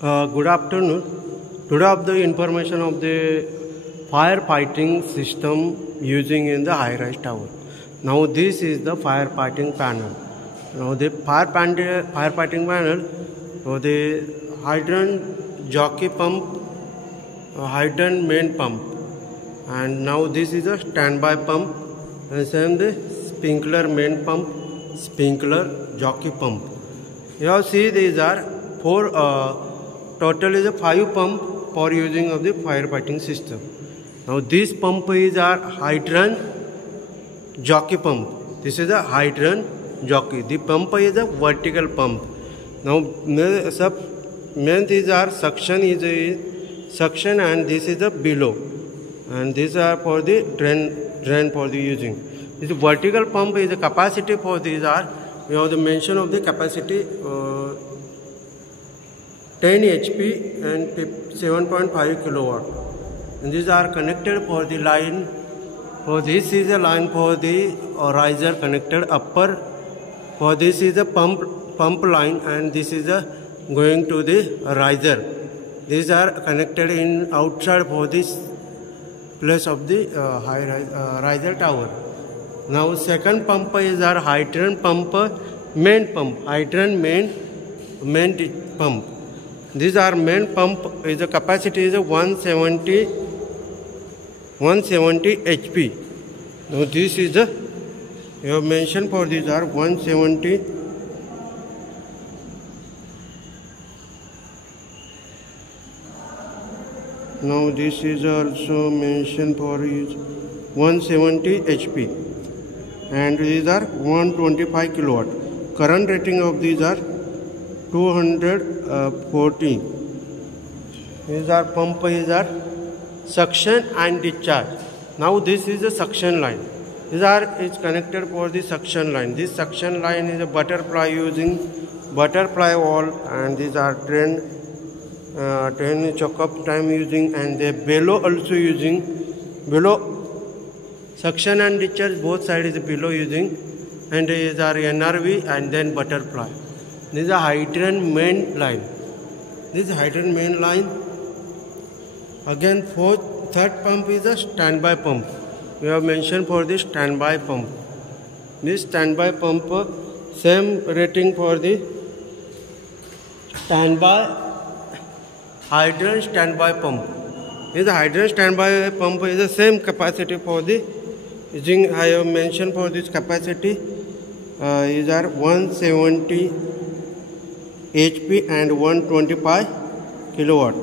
Good afternoon. Today of the information of the firefighting system using in the high-rise tower. Now this is the firefighting panel. Now the firefighting panel, so the hydrant jockey pump, hydrant main pump, and now this is a standby pump, and same the sprinkler main pump, sprinkler jockey pump. You see these are four. Total is a 5 pump for using of the firefighting system. Now this pump is our hydrant jockey pump. This is a hydrant jockey. The pump is a vertical pump. Now main is our suction is a suction, and this is a below, and these are for the drain for the using. This vertical pump is a capacity for these are, we have the mention of the capacity 10 HP and 7.5 kilowatt. And these are connected for the line. For this is a line for the riser connected upper. For this is a pump line, and this is a going to the riser. These are connected in outside for this place of the riser tower. Now second pump is our hydrant pump, main pump, hydrant main pump. These are main pump is the capacity is 170 HP. Now this is the, you have mentioned for these are 170. Now this is also mentioned for is 170 HP, and these are 125 kilowatt. Current rating of these are 240. These are pump is our suction and discharge. Now this is a suction line. These are is connected for the suction line. This suction line is a butterfly using butterfly wall, and these are train choke up time using, and the below also using below suction and discharge both sides is below using, and these are NRV and then butterfly. This is a hydrant main line. This hydrant main line. Again, third pump is a standby pump. We have mentioned for the standby pump. This standby pump, same rating for the hydrant standby pump. This hydrant standby pump is the same capacity for the using. I have mentioned for this capacity is our 170 HP and 125 kilowatt.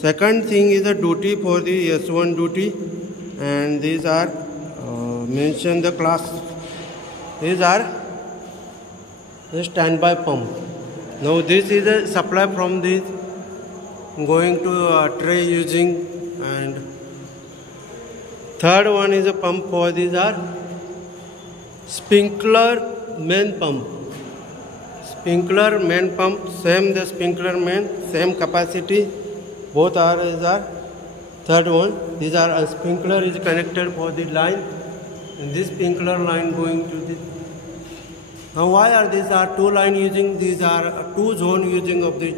Second thing is a duty for the S1 duty, and these are mentioned the class. These are the standby pump. Now this is a supply from this going to a tray using, and third one is a pump for these are sprinkler main pump. Sprinkler main pump, same the sprinkler main, same capacity, both are is our third one. These are a sprinkler is connected for the line, and this sprinkler line going to the. Now why are these are two line using? These are two zone using of the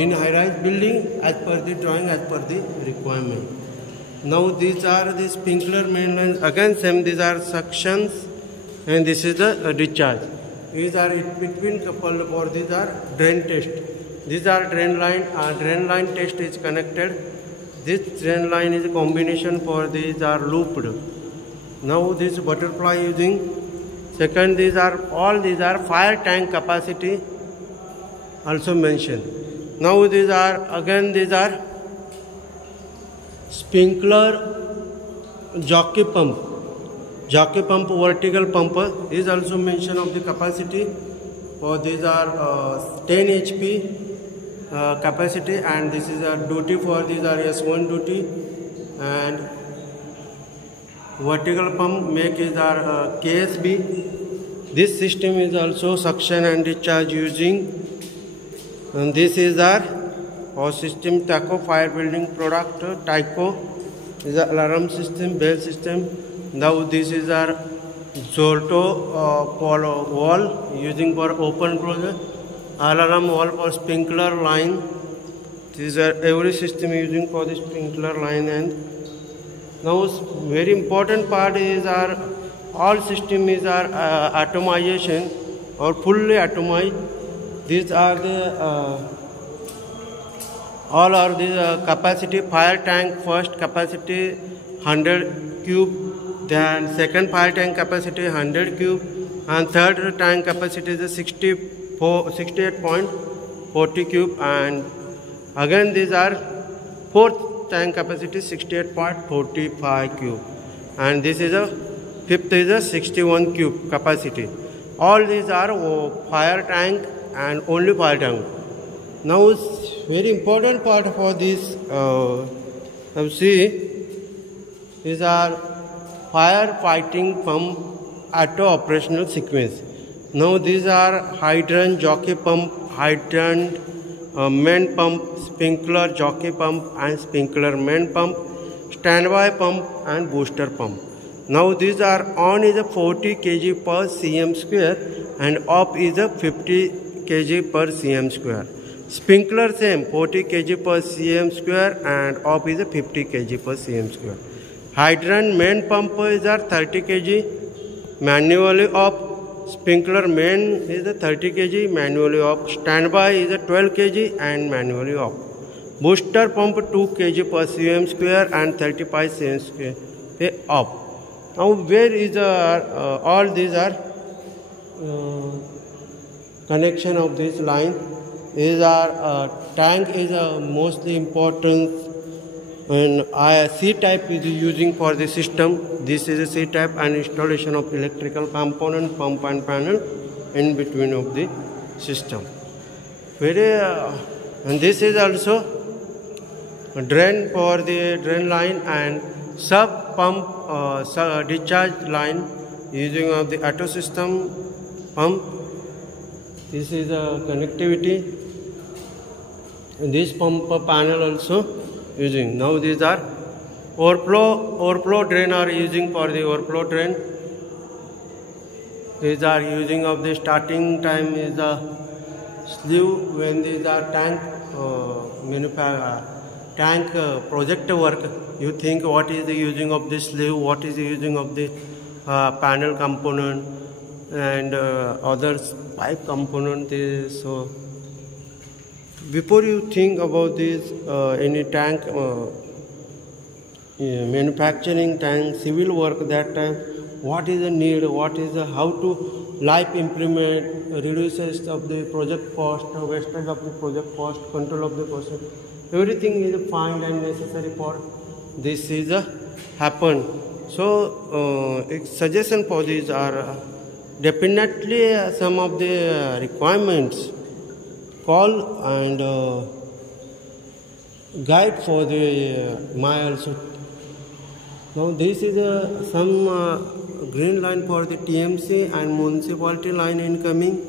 in high-rise building as per the drawing, as per the requirement. Now these are the sprinkler main lines. Again same, these are suctions, and this is the discharge. These are in between couple, or these are drain test. These are drain line. Drain line test is connected. This drain line is a combination for these are looped. Now this butterfly using. Second, these are all these are fire tank capacity also mentioned. Now these are again these are sprinkler jockey pump. Jockey pump, vertical pump is also mention of the capacity. For these are 10 HP capacity, and this is a duty for these are S1 duty, and vertical pump make is our KSB. This system is also suction and discharge using, and this is our system TACO fire building product. TACO is an alarm system, bell system. Now this is our Zolto wall using for open closure, alarm valve for sprinkler line. These are every system using for the sprinkler line. And now very important part is our all system is our atomization or fully atomized. These are the all are the capacity. Fire tank first capacity 100 cube, then second fire tank capacity 100 cube, and third tank capacity is 68.40 cube, and again these are fourth tank capacity 68.45 cube, and this is a fifth is a 61 cube capacity. All these are fire tank and only fire tank. Now very important part for this see is our fire fighting pump auto operational sequence. Now these are hydrant, jockey pump, hydrant, main pump, sprinkler, jockey pump and sprinkler main pump, standby pump and booster pump. Now these are on is a 40 kg per cm square and off is a 50 kg per cm square. Sprinkler same 40 kg per cm square and off is a 50 kg per cm square. Hydrant main pump is a 30 kg manually off. Sprinkler main is a 30 kg manually off. Standby is a 12 kg and manually off. Booster pump 2 kg per cm square and 35 cm square off. Now where is all these are connection of this line is our tank is mostly important, and C-type is using for the system. This is a C-type and installation of electrical component, pump and panel in between of the system. And this is also a drain for the drain line and sub pump discharge line using of the auto system pump. This is a connectivity. And this pump panel also using. Now these are overflow drain are using for the overflow drain. These are using of the starting time is the sleeve when these are tank project work. You think what is the using of this sleeve, what is the using of the panel component and other pipe component. So before you think about this any tank manufacturing tank civil work, that time what is the need, what is the how to life implement, reduces of the project cost, wastage of the project cost, control of the cost, everything is fine and necessary for this is happen. So suggestion for these are definitely some of the requirements call and guide for the my also. Now this is some green line for the TMC and municipality line incoming,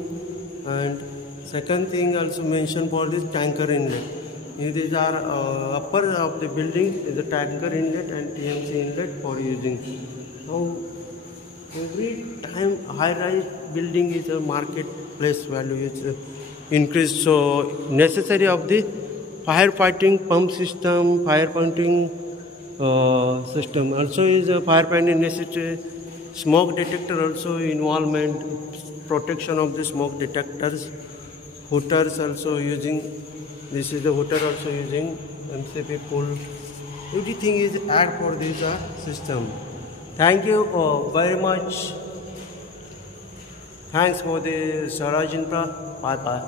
and second thing also mentioned for this tanker inlet. These are upper of the building is the tanker inlet and TMC inlet for using. Now every time high-rise building is a marketplace value is increased, so necessary of the firefighting pump system, firefighting system also is a firefighting necessary. Smoke detector also involvement, protection of the smoke detectors. Hooters also using. This is the hooter also using MCP pull. Everything is add for this system. Thank you very much. Thanks for the Swaraj Infra. Bye bye.